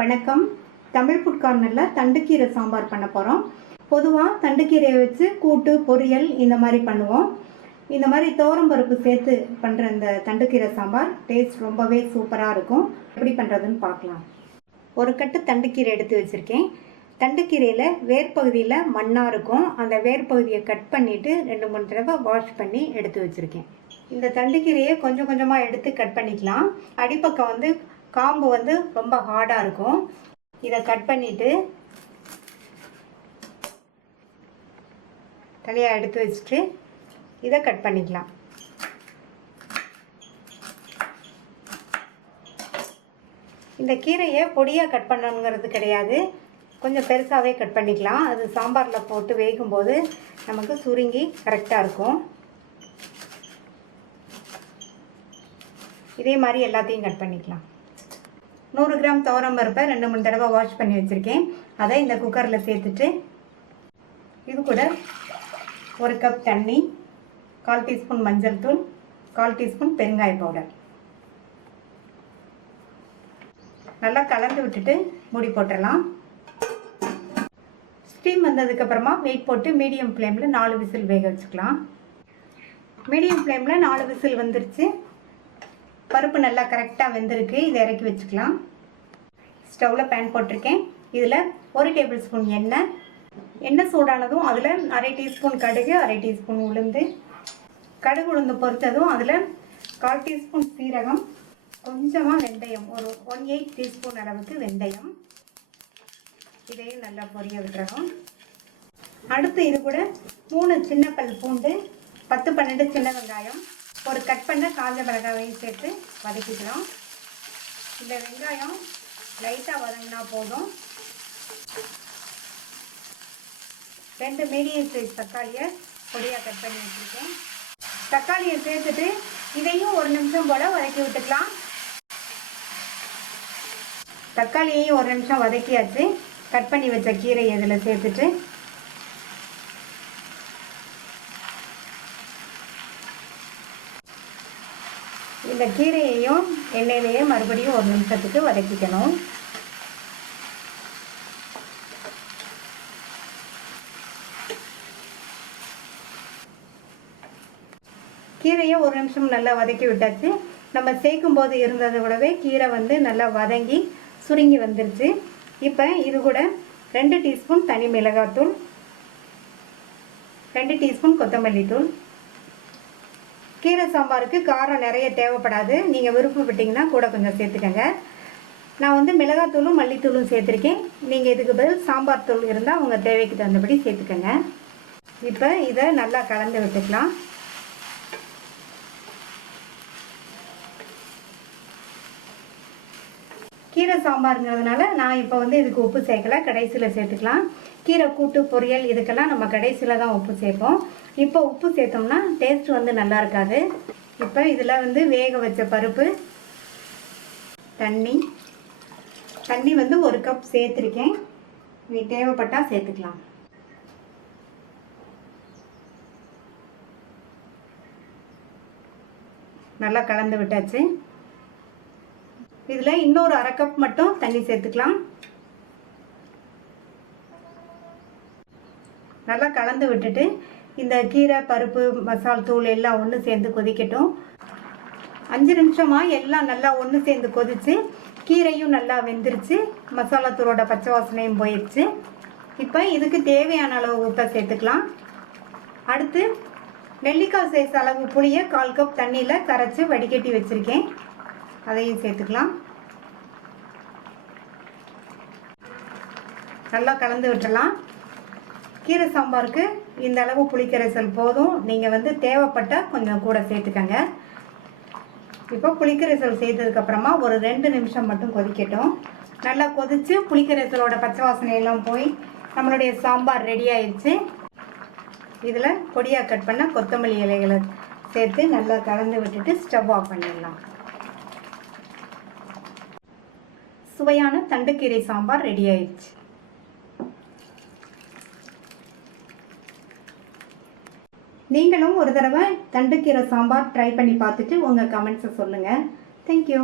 வணக்கம். தமிழ் ஃபுட் கார்னரில் தண்டுக்கீரை சாம்பார் பண்ண போகிறோம். பொதுவாக தண்டுக்கீரையை வச்சு கூட்டு பொரியல் இந்த மாதிரி பண்ணுவோம். இந்த மாதிரி துவரம்பருப்பு சேர்த்து பண்ணுற இந்த தண்டுக்கீரை சாம்பார் டேஸ்ட் ரொம்பவே சூப்பராக இருக்கும். எப்படி பண்ணுறதுன்னு பார்க்கலாம். ஒரு கட்டு தண்டுக்கீரை எடுத்து வச்சுருக்கேன். தண்டுக்கீரையில் வேர்பகுதியில் மண்ணாக இருக்கும். அந்த வேர்பகுதியை கட் பண்ணிவிட்டு 2-3 தடவை வாஷ் பண்ணி எடுத்து வச்சுருக்கேன். இந்த தண்டுக்கீரையை கொஞ்சம் கொஞ்சமாக எடுத்து கட் பண்ணிக்கலாம். அடிப்பக்கம் வந்து காம்பு வந்து ரொம்ப ஹார்டாக இருக்கும். இதை கட் பண்ணிவிட்டு தனியாக எடுத்து வச்சுட்டு இதை கட் பண்ணிக்கலாம். இந்த கீரையை பொடியாக கட் பண்ணணுங்கிறது கிடையாது, கொஞ்சம் பெருசாகவே கட் பண்ணிக்கலாம். அது சாம்பாரில் போட்டு வேகும்போது நமக்கு சுருங்கி கரெக்டாக இருக்கும். இதே மாதிரி எல்லாத்தையும் கட் பண்ணிக்கலாம். 100 கிராம் துவரம்பருப்பை 2-3 தடவை வாஷ் பண்ணி வச்சுருக்கேன். அதை இந்த குக்கரில் சேர்த்துட்டு இது கூட 1 கப் தண்ணி, 1/4 டீஸ்பூன் மஞ்சள் தூள், 1/4 டீஸ்பூன் பெருங்காய பவுடர் நல்லா கலந்து விட்டுட்டு மூடி போட்டுடலாம். ஸ்டீம் வந்ததுக்கப்புறமா வெயிட் போட்டு மீடியம் ஃப்ளேமில் 4 விசில் வேக வச்சுக்கலாம். மீடியம் ஃப்ளேமில் 4 விசில் வந்துருச்சு. பருப்பு நல்லா கரெக்டாக வெந்திருக்கு. இதை இறக்கி வச்சுக்கலாம். ஸ்டவ்வில் பேன் போட்டிருக்கேன். இதில் 1 டேபிள் ஸ்பூன் எண்ணெய் சூடானதும் அதில் 1/2 டீஸ்பூன் கடுகு, 1/2 டீஸ்பூன் உளுந்து, கடுகு உளுந்து பொரித்ததும் அதில் 1/4 டீஸ்பூன் சீரகம், கொஞ்சமாக வெந்தயம், ஒரு 1/8 டீஸ்பூன் அளவுக்கு வெந்தயம். இதையும் நல்லா பொரிய விட்டுறோம். அடுத்து இது கூட 3 சின்ன பல் பூண்டு, 10-12 சின்ன வெங்காயம், ஒரு கட் பண்ண காஞ்ச மிளகாயையும் சேர்த்து வதக்கிக்கலாம். இந்த வெங்காயம் லைட்டாக வதங்கினா போதும். 2 மீடியம் சைஸ் தக்காளியை பொடியாக கட் பண்ணி வச்சுருக்கேன். தக்காளியை சேர்த்துட்டு இதையும் 1 நிமிஷம் போல் வதக்கி விட்டுக்கலாம். தக்காளியையும் 1 நிமிஷம் வதக்கியாச்சு. கட் பண்ணி வச்ச கீரை இதில் சேர்த்துட்டு இந்த கீரையையும் எண்ணெயிலேயே மறுபடியும் 1 நிமிஷத்துக்கு வதக்கிக்கணும். கீரையை 1 நிமிஷம் நல்லா வதக்கி விட்டாச்சு. நம்ம சேர்க்கும் போது இருந்ததை விடவே கீரை வந்து நல்லா வதங்கி சுருங்கி வந்துருச்சு. இப்போ இது கூட 2 டீஸ்பூன் தனி மிளகாத்தூள், 2 டீஸ்பூன் கொத்தமல்லி தூள். கீரை சாம்பாருக்கு காரம் நிறைய தேவைப்படாது. நீங்கள் விருப்பப்பட்டீங்கன்னா கூட கொஞ்சம் சேர்த்துக்கங்க. நான் வந்து மிளகாத்தூளும் மல்லித்தூளும் சேர்த்துருக்கேன். நீங்கள் இதுக்கு பதில் சாம்பார் தூள் இருந்தால் உங்கள் தேவைக்கு தகுந்தபடி சேர்த்துக்கங்க. இப்போ இதை நல்லா கலந்து விட்டுக்கலாம். கீரை சாம்பாருங்கிறதுனால நான் இப்போ வந்து இதுக்கு உப்பு சேர்க்கலை, கடைசியில் சேர்த்துக்கலாம். கீரை கூட்டு பொரியல் இதுக்கெல்லாம் நம்ம கடைசியில் தான் உப்பு சேர்ப்போம். இப்போ உப்பு சேர்த்தோம்னா டேஸ்ட் வந்து நல்லா இருக்காது. இப்போ இதில் வந்து வேக வச்ச பருப்பு, தண்ணி வந்து 1 கப் சேர்த்துருக்கேன். நீ தேவைப்பட்டால் சேர்த்துக்கலாம். நல்லா கலந்து விட்டாச்சு. இதில் இன்னொரு 1/2 கப் மட்டும் தண்ணி சேர்த்துக்கலாம். நல்லா கலந்து விட்டுட்டு இந்த கீரை பருப்பு மசால் தூள் எல்லாம் ஒன்று சேர்ந்து கொதிக்கட்டும். 5 நிமிஷமாக எல்லாம் நல்லா ஒன்று சேர்ந்து கொதிச்சு கீரையும் நல்லா வெந்துருச்சு. மசாலா தூளோட பச்சை வாசனையும் போயிடுச்சு. இப்போ இதுக்கு தேவையான அளவு உப்பை சேர்த்துக்கலாம். அடுத்து நெல்லிக்காய் சைஸ் அளவு புளியை 1/4 கப் தண்ணியில் கரைச்சி வடிகட்டி வச்சுருக்கேன். அதையும் சேர்த்துக்கலாம். நல்லா கலந்து விட்டுடலாம். கீரை சாம்பாருக்கு இந்த அளவு புளிக்கரைசல் போதும். நீங்கள் வந்து தேவைப்பட்டால் கொஞ்சம் கூட சேர்த்துக்கங்க. இப்போ புளிக்கரைசல் சேர்த்ததுக்கப்புறமா ஒரு 2 நிமிஷம் மட்டும் கொதிக்கட்டும். நல்லா கொதித்து புளிக்கரைசலோட பச்சை வாசனையெல்லாம் போய் நம்மளுடைய சாம்பார் ரெடி ஆயிடுச்சு. இதில் பொடியாக கட் பண்ண கொத்தமல்லி இலைகளை சேர்த்து நல்லா கலந்து விட்டுட்டு ஸ்டவ் ஆஃப் பண்ணிடலாம். சுவையான தண்டுக்கீரை சாம்பார் ரெடி ஆயிடுச்சு. நீங்களும் ஒரு தடவை தண்டுக்கீரை சாம்பார் ட்ரை பண்ணி பார்த்துட்டு உங்கள் கமெண்ட்ஸை சொல்லுங்கள். தேங்க்யூ.